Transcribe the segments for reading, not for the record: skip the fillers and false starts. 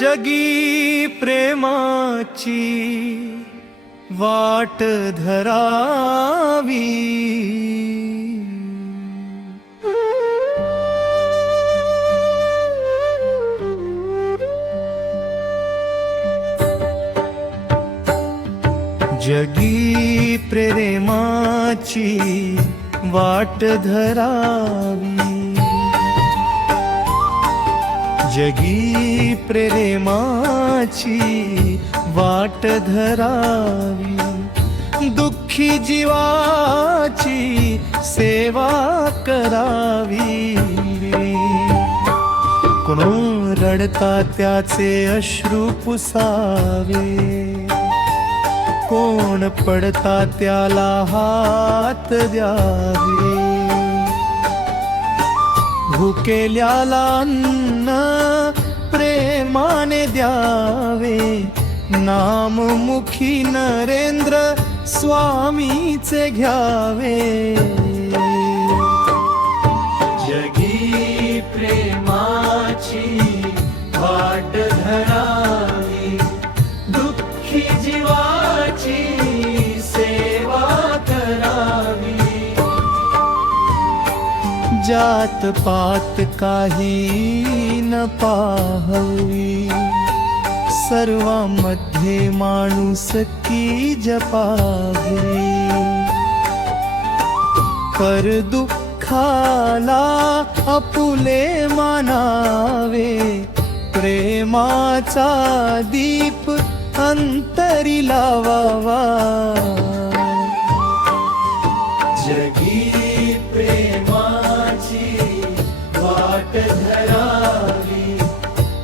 जगी प्रेमाची वाट धरावी, जगी प्रेमाची वाट धरावी, जगी प्रेमाची वाट धरावी, दुःखी जीवाची सेवा करावी, कोण रडता त्याचे अश्रू पुसावे, कोण पडता त्याला हात द्यावे, भुकेल्याला अन्न प्रेमाने द्यावे, नाममुखी नरेंद्र स्वामीचे घ्यावे, जगी प्रेमाची वाट धरावी, दुःखी जीवाची सेवा करावी, जात पात काही न पाहवी, सर्वांमध्ये माणुसकी जपावी, पर दुःखाला आपुले मानावे, प्रेमाचा दीप अंतरी लावावा, जगी प्रेमाची वाट धरावी,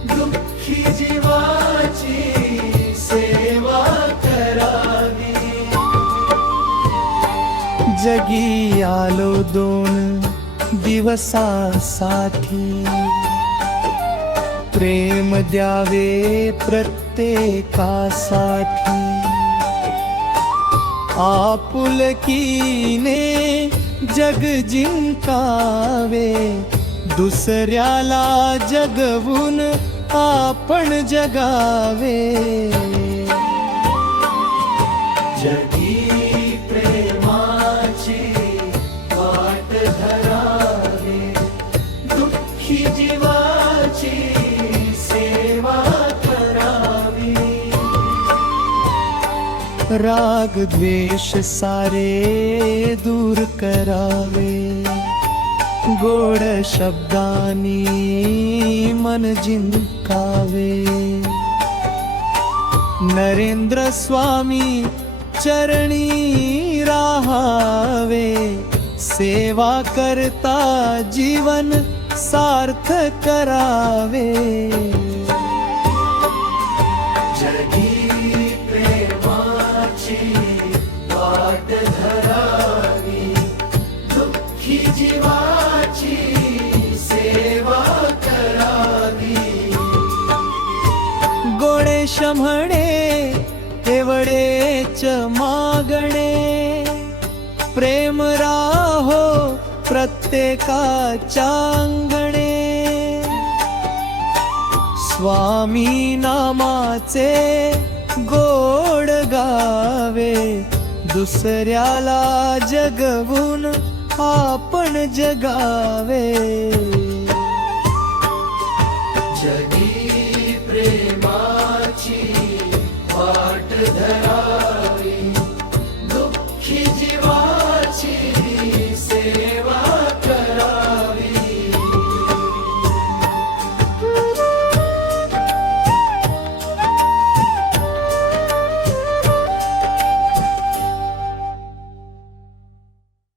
दुःखी जीवाची सेवा करावी, जगी आलो 2 दिवसासाठी, प्रेम द्यावे प्रत्येकासाठी, आपुलकीने जग जिंकावे, दुसऱ्याला जगवून आपण जगावे, जगी प्रेमाची वाट धरावी, दुःखी जीवाची सेवा करावी, राग द्वेष सारे दूर करावे, गोड शब्दांनी मन जिंकावे, नरेंद्र स्वामी चरणी राहावे, सेवा करता जीवन सार्थ करावे, जगी प्रेमाची वाट धरावी, दुःखी जीवाची सेवा करावी, गोडेश म्हणे एवढेच मागणे, प्रेम राहो प्रत्येकाच्या अंगणे, स्वामी नामाचे गोड गावे, दुसऱ्याला जगवून आपण जगावे.